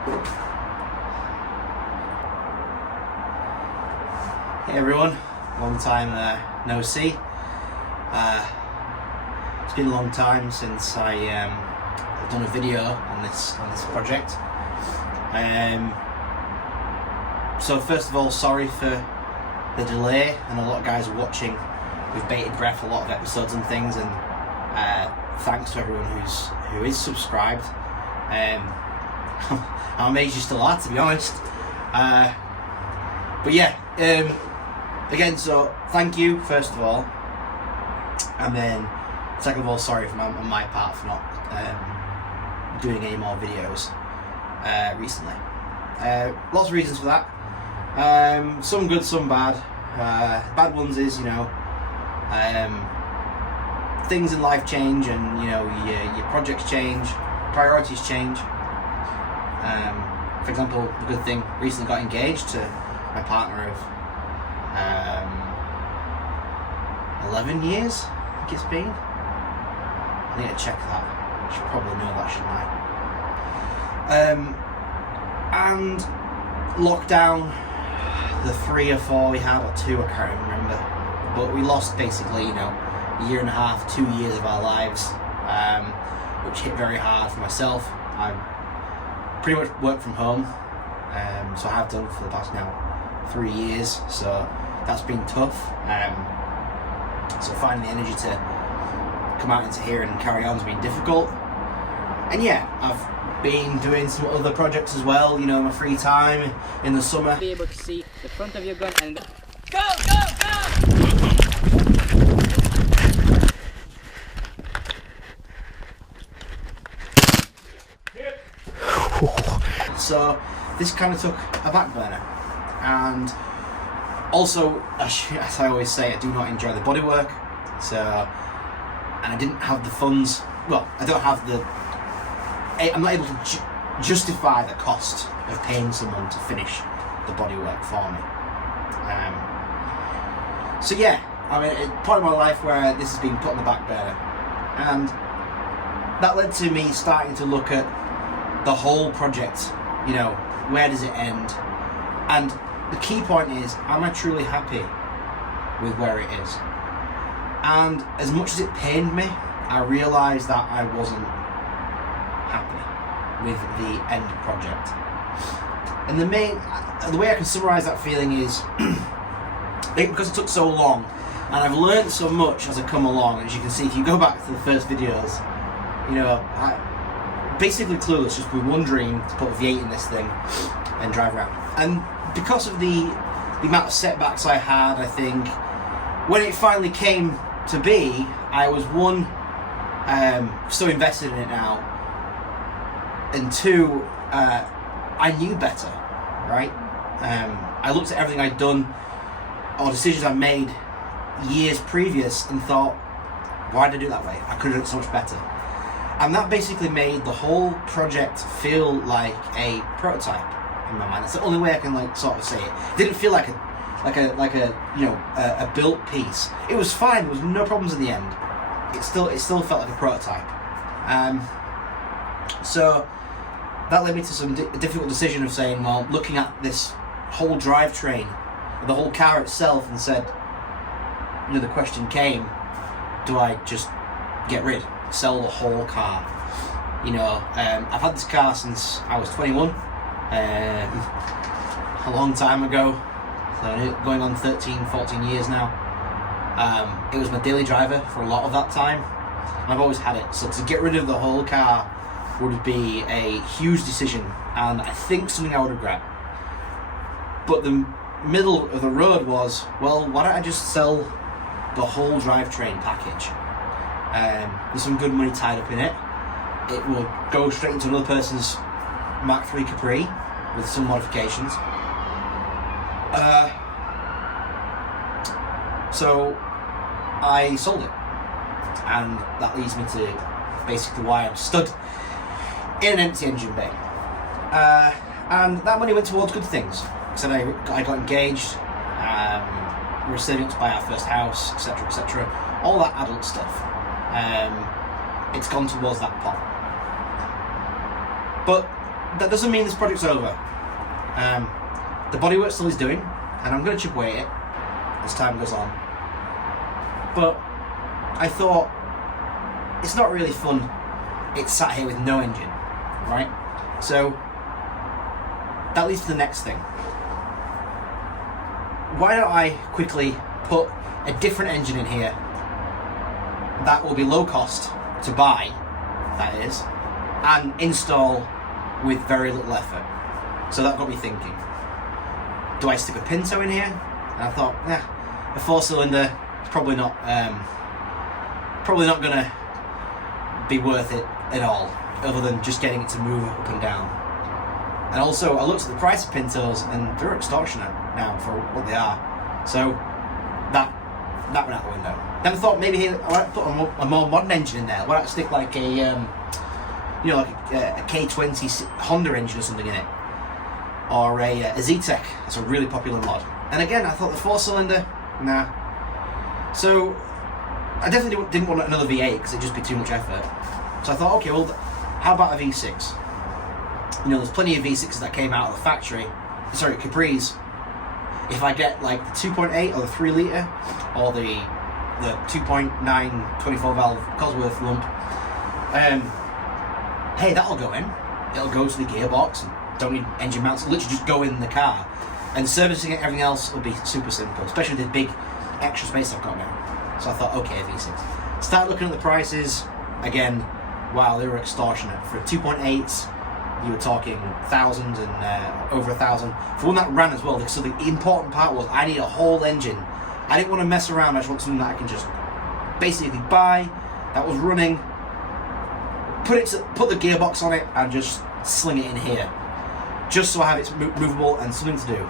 Hey everyone, long time no see. It's been a long time since I've done a video on this project. So first of all, sorry for the delay. I know a lot of guys are watching with bated breath a lot of episodes and things, and thanks to everyone who is subscribed. I'm amazed you still are, to be honest. But yeah, again, so thank you first of all, and then second of all, sorry on my part for not doing any more videos recently. Lots of reasons for that. Some good, some bad. Bad ones is, things in life change, and your projects change, priorities change. For example, the good thing, recently got engaged to my partner of 11 years, I think it's been. I need to check that. I should probably know that, shouldn't I? And lockdown, the 3 or 4 we had, or 2, I can't even remember. But we lost basically, a year and a half, 2 years of our lives, which hit very hard for myself. I pretty much work from home, so I have done for the past now 3 years, so that's been tough. So finding the energy to come out into here and carry on has been difficult. And yeah, I've been doing some other projects as well, my free time in the summer. Be able to see the front of your gun and go, So this kind of took a back burner, and also, as I always say, I do not enjoy the bodywork. And I didn't have the funds. Well, I'm not able to justify the cost of paying someone to finish the bodywork for me. So yeah, it's a point in my life where this has been put on the back burner, and that led to me starting to look at the whole project. Where does it end? And the key point is, am I truly happy with where it is? And as much as it pained me, I realised that I wasn't happy with the end project. And the way I can summarise that feeling is, because it took so long, and I've learned so much as I come along. As you can see, if you go back to the first videos, I basically clueless, just one dream to put a V8 in this thing and drive around. And because of the amount of setbacks I had, I think when it finally came to be, I was one, so invested in it now, and 2, I knew better, right? I looked at everything I'd done or decisions I made years previous and thought, why did I do it that way? I could have done it so much better. And that basically made the whole project feel like a prototype in my mind. That's the only way I can sort of say it. It didn't feel like a built piece. It was fine. There was no problems in the end. It still felt like a prototype. So that led me to some difficult decision of saying, well, looking at this whole drivetrain, the whole car itself, and said, the question came: do I just get rid? Sell the whole car? I've had this car since I was 21, a long time ago, so going on 13, 14 years now. It was my daily driver for a lot of that time, and I've always had it, so to get rid of the whole car would be a huge decision, and I think something I would regret. But the middle of the road was, well, why don't I just sell the whole drivetrain package? There's some good money tied up in it. It will go straight into another person's Mark III Capri with some modifications. So I sold it, and that leads me to basically why I'm stood in an empty engine bay. And that money went towards good things. So I got engaged, we were saving up to buy our first house, etc., etc. All that adult stuff. It's gone towards that pot. But that doesn't mean this project's over. The bodywork still is doing, and I'm going to chip away at it as time goes on. But I thought, it's not really fun. It's sat here with no engine, right? So that leads to the next thing. Why don't I quickly put a different engine in here that will be low cost to buy, that is, and install with very little effort. So that got me thinking, do I stick a Pinto in here? And I thought, a 4-cylinder is probably not gonna be worth it at all, other than just getting it to move up and down. And also, I looked at the price of Pintos, and they're extortionate now for what they are. So that went out the window. Then I thought maybe I might put a more modern engine in there. Why not stick like a K20 Honda engine or something in it, or a Z-Tech. That's a really popular mod. And again, I thought the 4-cylinder, nah. So I definitely didn't want another V8 because it'd just be too much effort. So I thought, okay, well, how about a V6? You know, there's plenty of V6s that came out of the factory. Sorry, Capris. If I get like the 2.8 or the 3 litre or the 2.9 24 valve Cosworth lump, hey, that'll go in. It'll go to the gearbox and don't need engine mounts. It'll literally just go in the car. And servicing it, everything else will be super simple, especially with the big extra space I've got now. So I thought, okay, V6. Start looking at the prices. Again, wow, they were extortionate. For 2.8s, you were talking thousands and over 1,000. For one that ran as well, so the important part was I need a whole engine. I didn't want to mess around, I just want something that I can just basically buy, that was running, put the gearbox on it and just sling it in here. Just so I have it movable and something to do.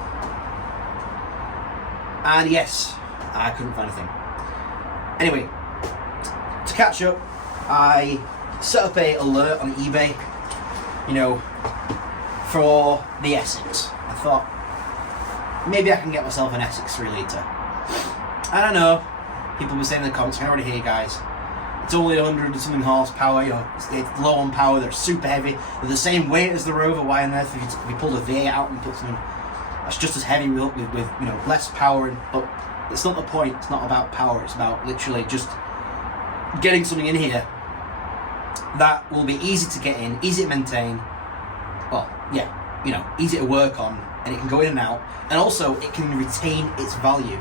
And yes, I couldn't find anything. Anyway, to catch up, I set up a alert on eBay, you know, for the Essex. I thought, maybe I can get myself an Essex 3 litre. I don't know, people were saying in the comments, I already hear guys, it's only 100 and something horsepower, you know, it's low on power, they're super heavy, they're the same weight as the Rover. Why on earth if you pull the V8 out and put something that's just as heavy with you know, less power in? But it's not the point, it's not about power, it's about literally just getting something in here that will be easy to get in, easy to maintain, well, yeah, you know, easy to work on, and it can go in and out, and also it can retain its value.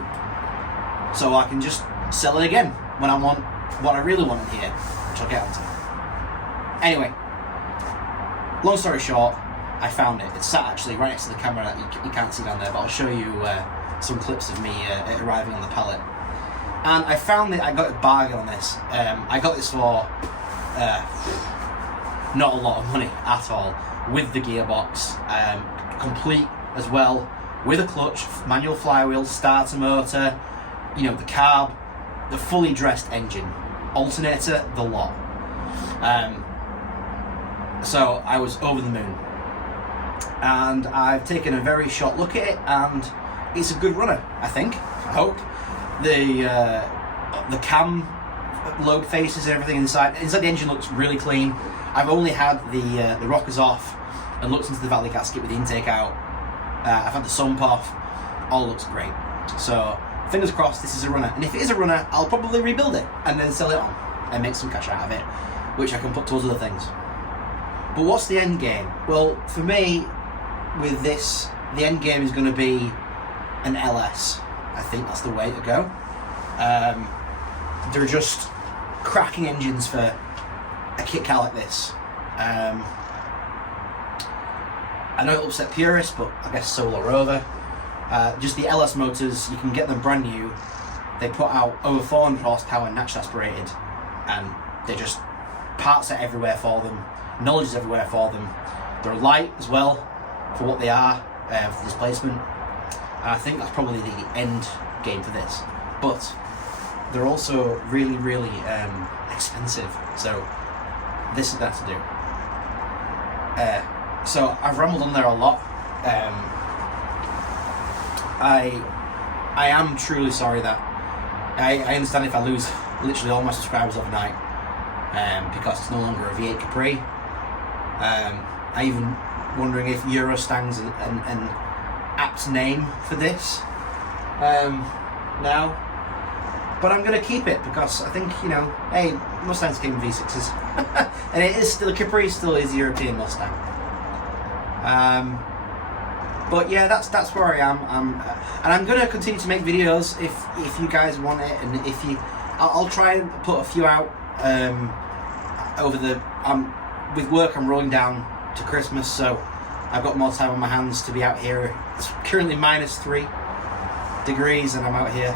So I can just sell it again when I want what I really want in here, which I'll get onto. Anyway, long story short, I found it. It's sat actually right next to the camera. You can't see down there, but I'll show you some clips of me arriving on the pallet. And I found that I got a bargain on this. I got this for not a lot of money at all, with the gearbox, complete as well, with a clutch, manual flywheel, starter motor, you know, the carb, the fully dressed engine, alternator, the lot. So I was over the moon, and I've taken a very short look at it, and it's a good runner, I think. I hope. The cam load faces and everything inside the engine looks really clean. I've only had the rockers off and looked into the valley gasket with the intake out. I've had the sump off. All looks great. So fingers crossed this is a runner, and if it is a runner, I'll probably rebuild it and then sell it on and make some cash out of it, which I can put towards other things. But what's the end game? Well, for me, with this, the end game is going to be an LS. I think that's the way to go. They're just cracking engines for a kit car like this. I know it'll upset purists, but I guess so will a Rover. Just the LS motors, you can get them brand new. They put out over 400 horsepower naturally aspirated, and they're just parts are everywhere for them. Knowledge is everywhere for them. They're light as well for what they are, for displacement. And I think that's probably the end game for this. But they're also really, really expensive. So this is that to do. So I've rambled on there a lot. I am truly sorry that I understand if I lose literally all my subscribers overnight, because it's no longer a V8 Capri. I even wondering if Eurostang's an apt name for this now. But I'm going to keep it because I think, hey, Mustangs came in V6s. And it is still, Capri still is European Mustang. But yeah, that's where I am. And I'm going to continue to make videos if you guys want it, and if you, I'll try and put a few out over the. With work, I'm rolling down to Christmas, so I've got more time on my hands to be out here. It's currently -3 degrees, and I'm out here.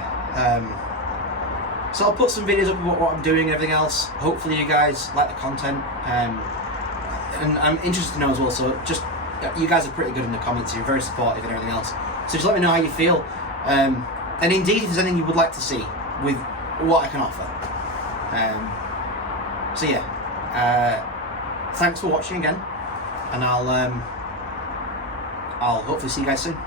So I'll put some videos up about what I'm doing and everything else. Hopefully you guys like the content, and I'm interested to know as well. So just. You guys are pretty good in the comments. You're very supportive and everything else. So just let me know how you feel. And indeed, if there's anything you would like to see with what I can offer. So yeah, thanks for watching again, and I'll hopefully see you guys soon.